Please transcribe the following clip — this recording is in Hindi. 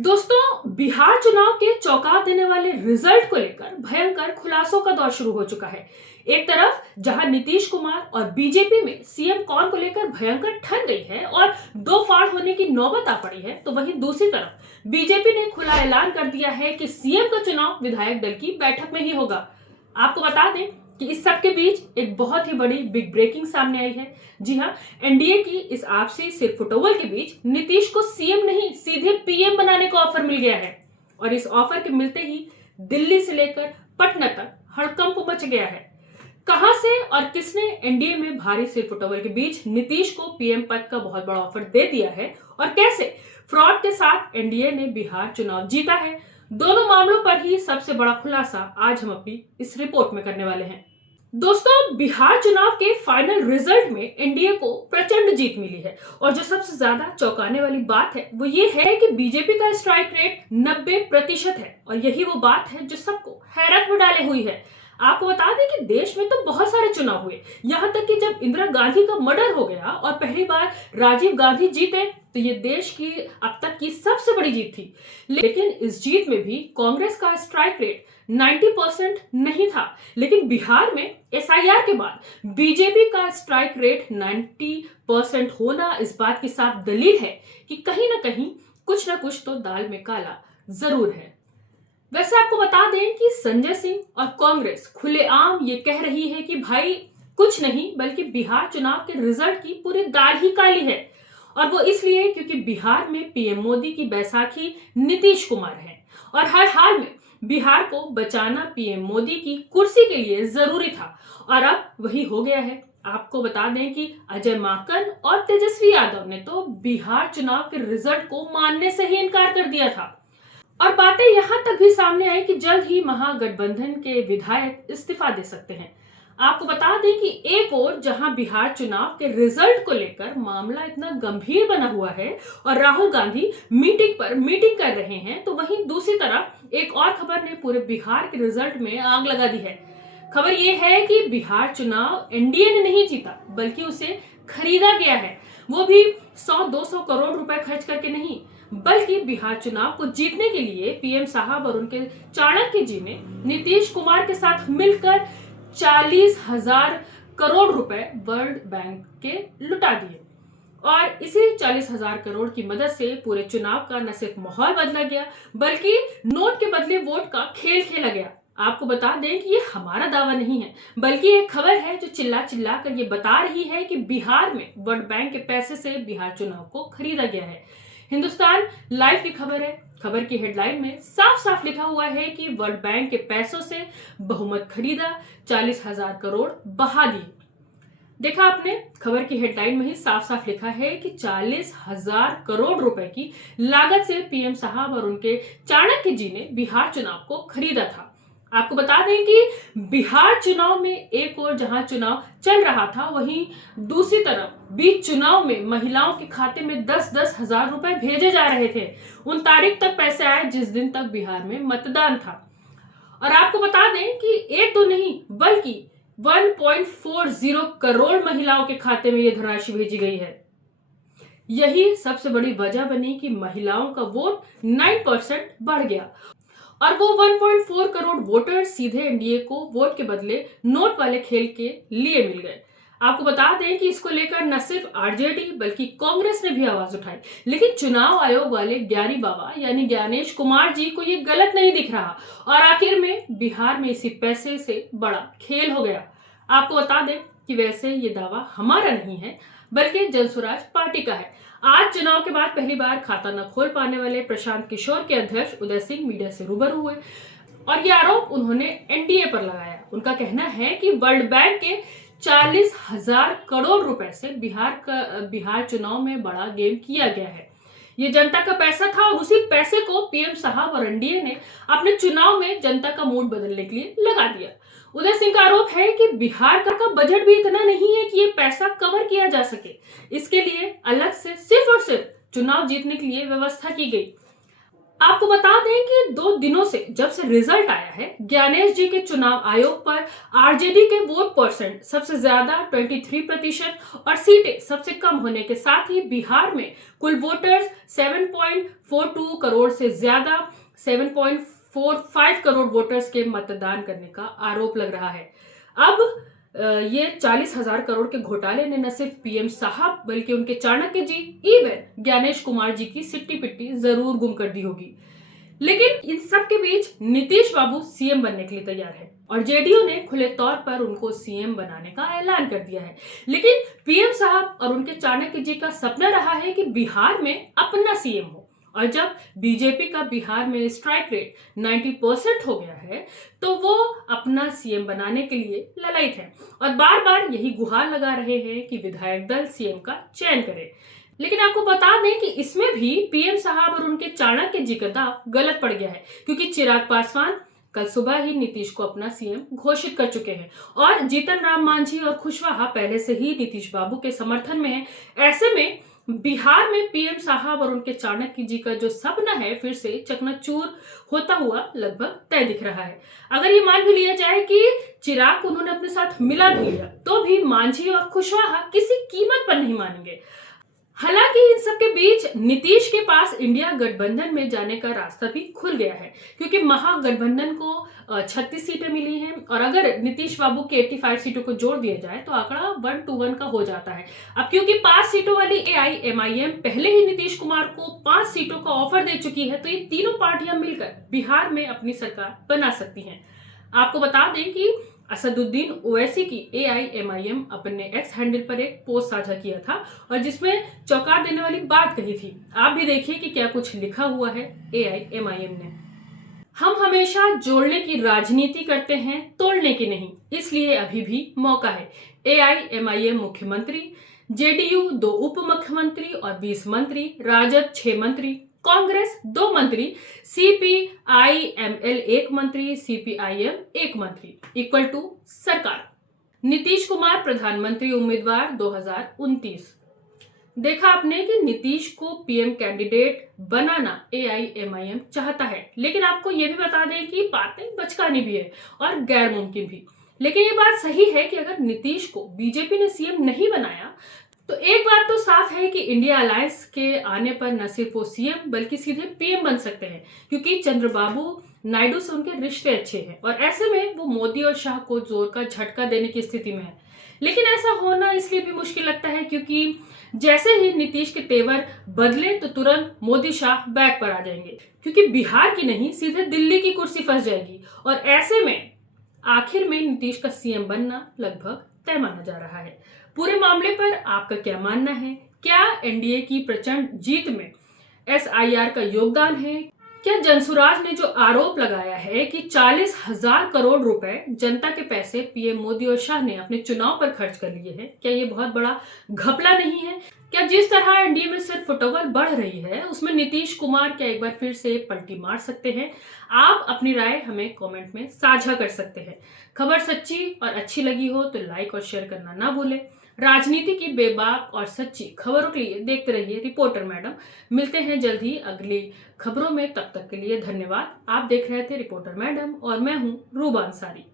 दोस्तों, बिहार चुनाव के चौंका देने वाले रिजल्ट को लेकर भयंकर खुलासों का दौर शुरू हो चुका है। एक तरफ जहां नीतीश कुमार और बीजेपी में सीएम कौन को लेकर भयंकर ठन गई है और दो फाड़ होने की नौबत आ पड़ी है, तो वहीं दूसरी तरफ बीजेपी ने खुला ऐलान कर दिया है कि सीएम का चुनाव विधायक दल की बैठक में ही होगा। आपको बता दें कि इस सब के बीच एक बहुत ही बड़ी बिग ब्रेकिंग सामने आई है। जी हाँ, एनडीए की इस आपसी सिर फुटोवल के बीच नीतीश को सीएम नहीं सीधे पीएम बनाने का ऑफर मिल गया है और इस ऑफर के मिलते ही दिल्ली से लेकर पटना तक हड़कंप मच गया है। कहां से और किसने एनडीए में भारी सिर फुटोवल के बीच नीतीश को पीएम पद का बहुत बड़ा ऑफर दे दिया है और कैसे फ्रॉड के साथ एनडीए ने बिहार चुनाव जीता है, दोनों मामलों पर ही सबसे बड़ा खुलासा आज हम अपनी इस रिपोर्ट में करने वाले हैं। दोस्तों, बिहार चुनाव के फाइनल रिजल्ट में एनडीए को प्रचंड जीत मिली है और जो सबसे ज्यादा चौंकाने वाली बात है वो ये है कि बीजेपी का स्ट्राइक रेट 90% है और यही वो बात है जो सबको हैरत में डाले हुई है। आपको बता दें कि देश में तो बहुत सारे चुनाव हुए, यहाँ तक कि जब इंदिरा गांधी का मर्डर हो गया और पहली बार राजीव गांधी जीते तो ये देश की अब तक की सबसे बड़ी जीत थी। लेकिन इस जीत में भी कांग्रेस का स्ट्राइक रेट 90% नहीं था, लेकिन बिहार में एसआईआर के बाद बीजेपी का स्ट्राइक रेट 90% होना इस बात की साफ दलील है कि कहीं ना कहीं कुछ ना कुछ तो दाल में काला जरूर है। वैसे आपको बता दें कि संजय सिंह और कांग्रेस खुलेआम ये कह रही है कि भाई कुछ नहीं बल्कि बिहार चुनाव के रिजल्ट की पूरी दाल ही काली है और वो इसलिए क्योंकि बिहार में पीएम मोदी की बैसाखी नीतीश कुमार है और हर हाल में बिहार को बचाना पीएम मोदी की कुर्सी के लिए जरूरी था और अब वही हो गया है। आपको बता दें कि अजय माकन और तेजस्वी यादव ने तो बिहार चुनाव के रिजल्ट को मानने से ही इनकार कर दिया था और बातें यहां तक भी सामने आई कि जल्द ही महागठबंधन के विधायक इस्तीफा दे सकते हैं। आपको बता दें कि एक ओर जहां बिहार चुनाव के रिजल्ट को लेकर मामला इतना गंभीर बना हुआ है और राहुल गांधी मीटिंग पर मीटिंग कर रहे हैं, तो वहीं दूसरी तरफ एक और खबर ने पूरे बिहार के रिजल्ट में आग लगा दी है। खबर ये है कि बिहार चुनाव एनडीए ने नहीं जीता बल्कि उसे खरीदा गया है, वो भी 100-200 करोड़ रुपए खर्च करके नहीं, बल्कि बिहार चुनाव को जीतने के लिए पीएम साहब और उनके चाणक्य जी ने नीतीश कुमार के साथ मिलकर 40,000 करोड़ रुपए वर्ल्ड बैंक के लुटा दिए और इसी 40,000 करोड़ की मदद से पूरे चुनाव का न सिर्फ माहौल बदला गया बल्कि नोट के बदले वोट का खेल खेला गया। आपको बता दें कि ये हमारा दावा नहीं है बल्कि एक खबर है जो चिल्ला चिल्ला कर ये बता रही है कि बिहार में वर्ल्ड बैंक के पैसे से बिहार चुनाव को खरीदा गया है। हिंदुस्तान लाइव की खबर है। खबर की हेडलाइन में साफ साफ लिखा हुआ है कि वर्ल्ड बैंक के पैसों से बहुमत खरीदा, 40,000 करोड़ बहा दिए। देखा आपने, खबर की हेडलाइन में ही साफ साफ लिखा है कि 40,000 करोड़ रुपए की लागत से पीएम साहब और उनके चाणक्य जी ने बिहार चुनाव को खरीदा था। आपको बता दें कि बिहार चुनाव में एक और जहां चुनाव चल रहा था वहीं दूसरी तरफ बीच चुनाव में महिलाओं के खाते में 10-10 हजार रुपए भेजे जा रहे थे। उन तारीख तक पैसे आए जिस दिन तक बिहार में मतदान था और आपको बता दें कि एक तो नहीं बल्कि 1.40 करोड़ महिलाओं के खाते में यह धनराशि भेजी गई है। यही सबसे बड़ी वजह बनी कि महिलाओं का वोट 9% बढ़ गया और वो 1.4 करोड़ वोटर सीधे एनडीए को वोट के बदले नोट वाले खेल के लिए मिल गए। आपको बता दें कि इसको लेकर न सिर्फ आरजेडी बल्कि कांग्रेस ने भी आवाज उठाई, लेकिन चुनाव आयोग वाले ज्ञानी बाबा यानी ज्ञानेश कुमार जी को ये गलत नहीं दिख रहा और आखिर में बिहार में इसी पैसे से बड़ा खेल हो गया। आपको बता दें कि वैसे ये दावा हमारा नहीं है बल्कि जनसुराज पार्टी का है। आज चुनाव के बाद पहली बार खाता न खोल पाने वाले प्रशांत किशोर के अध्यक्ष उदय सिंह मीडिया से रूबरू हुए और ये आरोप उन्होंने एनडीए पर लगाया। उनका कहना है कि वर्ल्ड बैंक के 40,000 करोड़ रुपए से बिहार चुनाव में बड़ा गेम किया गया है। ये जनता का पैसा था और उसी पैसे को पीएम साहब और एनडीए ने अपने चुनाव में जनता का मूड बदलने के लिए लगा दिया। उदय सिंह का आरोप है कि बिहार का बजट भी इतना नहीं है कि ये पैसा कवर किया जा सके, इसके लिए अलग से सिर्फ और सिर्फ चुनाव जीतने के लिए व्यवस्था की गई। आपको बता दें कि 2 दिनों से जब से रिजल्ट आया है, ज्ञानेश जी के चुनाव आयोग पर आरजेडी के वोट परसेंट सबसे ज्यादा 23% और सीटें सबसे कम होने के साथ ही बिहार में कुल वोटर्स 7.42 करोड़ से ज्यादा 7.45 करोड़ वोटर्स के मतदान करने का आरोप लग रहा है। अब ये 40,000 करोड़ के घोटाले ने न सिर्फ पीएम साहब बल्कि उनके चाणक्य जी इवन ज्ञानेश कुमार जी की सिट्टी पिट्टी जरूर गुम कर दी होगी। लेकिन इन सब के बीच नीतीश बाबू सीएम बनने के लिए तैयार है और जेडीयू ने खुले तौर पर उनको सीएम बनाने का ऐलान कर दिया है। लेकिन पीएम साहब और उनके चाणक्य जी का सपना रहा है कि बिहार में अपना सीएम हो, और जब बीजेपी का बिहार में स्ट्राइक रेट 90% हो गया है तो वो अपना सीएम बनाने के लिए ललायित है और बार बार यही गुहार लगा रहे हैं कि विधायक दल सीएम का चयन करे। लेकिन आपको बता दें कि इसमें भी पीएम साहब और उनके चाणक्य जी का दाव गलत पड़ गया है, क्योंकि चिराग पासवान कल सुबह ही नीतीश को अपना सीएम घोषित कर चुके हैं और जीतन राम मांझी और खुशवाहा पहले से ही नीतीश बाबू के समर्थन में है। ऐसे में बिहार में पीएम साहब और उनके चाणक्य जी का जो सपना है फिर से चकनाचूर होता हुआ लगभग तय दिख रहा है। अगर ये मान भी लिया जाए कि चिराग उन्होंने अपने साथ मिला भी लिया तो भी मांझी और खुशवाहा किसी कीमत पर नहीं मानेंगे। हालांकि इन सब के बीच नीतीश के पास इंडिया गठबंधन में जाने का रास्ता भी खुल गया है, क्योंकि महागठबंधन को 36 सीटें मिली हैं और अगर नीतीश बाबू के 85 सीटों को जोड़ दिया जाए तो आंकड़ा 1-1 का हो जाता है। अब क्योंकि 5 सीटों वाली एआईएमआईएम पहले ही नीतीश कुमार को 5 सीटों का ऑफर दे चुकी है, तो ये तीनों पार्टियां मिलकर बिहार में अपनी सरकार बना सकती हैं। आपको बता दें कि असदुद्दीन ओवैसी की एआईएमआईएम अपने एक्स हैंडल पर एक पोस्ट साझा किया था और जिसमें चौंका देने वाली बात कही थी। आप भी देखिए कि क्या कुछ लिखा हुआ है एआईएमआईएम ने। हम हमेशा जोड़ने की राजनीति करते हैं, तोड़ने की नहीं, इसलिए अभी भी मौका है। एआईएमआईएम मुख्यमंत्री, जेडीयू 2 उप मुख्यमंत्री और 20 मंत्री, राजद 6 मंत्री, कांग्रेस 2 मंत्री, सीपीआईएमएल 1 मंत्री, सीपीआईएम 1 मंत्री इक्वल टू सरकार। नीतीश कुमार प्रधानमंत्री उम्मीदवार 2029। देखा आपने कि नीतीश को पीएम कैंडिडेट बनाना एआईएमआईएम चाहता है, लेकिन आपको यह भी बता दें कि बातें बचकानी भी है और गैर मुमकिन भी। लेकिन ये बात सही है कि अगर नीतीश को बीजेपी ने सीएम नहीं बनाया तो एक बात तो साफ है कि इंडिया अलायंस के आने पर न सिर्फ वो सीएम बल्कि सीधे पीएम बन सकते हैं, क्योंकि चंद्रबाबू नायडू से उनके रिश्ते अच्छे हैं और ऐसे में वो मोदी और शाह को जोर का झटका देने की स्थिति में है। लेकिन ऐसा होना इसलिए भी मुश्किल लगता है क्योंकि जैसे ही नीतीश के तेवर बदले तो तुरंत मोदी शाह बैक पर आ जाएंगे, क्योंकि बिहार की नहीं सीधे दिल्ली की कुर्सी फंस जाएगी और ऐसे में आखिर में नीतीश का सीएम बनना लगभग तय माना जा रहा है। पूरे मामले पर आपका क्या मानना है? क्या एनडीए की प्रचंड जीत में एसआईआर का योगदान है? क्या जनसुराज ने जो आरोप लगाया है कि 40,000 करोड़ रुपए जनता के पैसे पीएम मोदी और शाह ने अपने चुनाव पर खर्च कर लिए हैं, क्या ये बहुत बड़ा घपला नहीं है? क्या जिस तरह एनडीए में सिर्फ फुटबॉल बढ़ रही है उसमें नीतीश कुमार क्या एक बार फिर से पलटी मार सकते हैं? आप अपनी राय हमें कमेंट में साझा कर सकते हैं। खबर सच्ची और अच्छी लगी हो तो लाइक और शेयर करना ना भूलें। राजनीति की बेबाक और सच्ची खबरों के लिए देखते रहिए रिपोर्टर मैडम। मिलते हैं जल्द ही अगली खबरों में, तब तक के लिए धन्यवाद। आप देख रहे थे रिपोर्टर मैडम और मैं हूं रूबा अंसारी।